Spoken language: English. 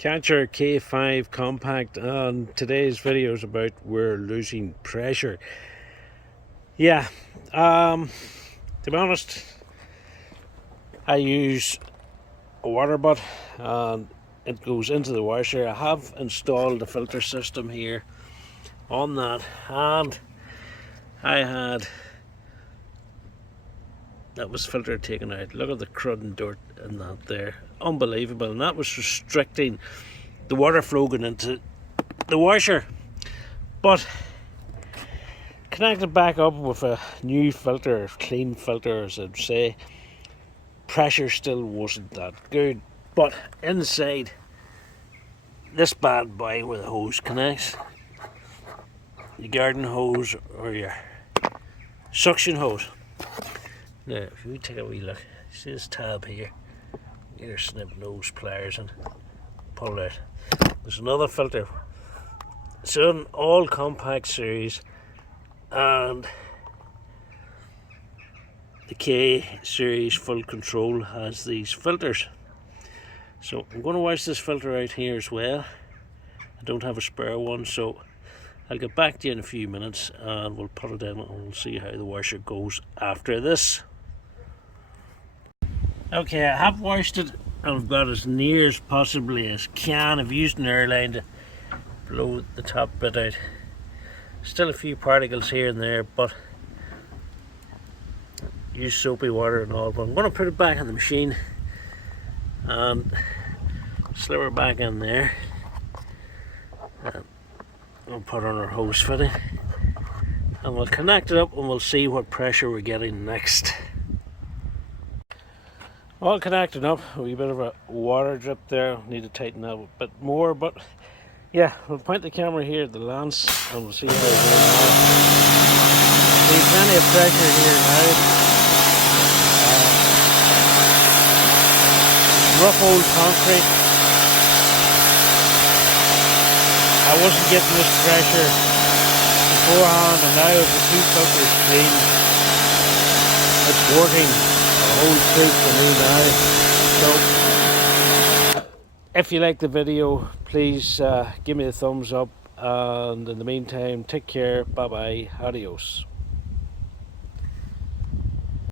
Karcher K5 compact, and today's video is about we're losing pressure. Yeah, to be honest, I use a water butt and it goes into the washer. I have installed a filter system here on that, and that was filter taken out. Look at the crud and dirt in that there. Unbelievable. And that was restricting the water flow going into the washer. But connected back up with a new filter, clean filter as I'd say, pressure still wasn't that good. But inside this bad boy where the hose connects, your garden hose or your suction hose. Now, if you take a wee look, see this tab here? Get your snip nose pliers and pull it out. There's another filter. It's an all compact series, and the K series full control has these filters. So I'm going to wash this filter out here as well. I don't have a spare one, so I'll get back to you in a few minutes and we'll put it in and we'll see how the washer goes after this. Okay, I have washed it and I've got as near as possibly as can. I've used an airline to blow the top bit out. Still a few particles here and there, but use soapy water and all. But I'm going to put it back in the machine and slip her back in there. And we'll put on our hose fitting and we'll connect it up and we'll see what pressure we're getting next. All connected up, a wee bit of a water drip there, need to tighten that a bit more, but yeah, we'll point the camera here at the lance and we'll see how it goes now. See, plenty of pressure here now. Rough old concrete. I wasn't getting this pressure beforehand, and now with the two filters clean, it's working. Old truth for me now. So if you like the video, please give me a thumbs up, and in the meantime, take care, bye bye, adios.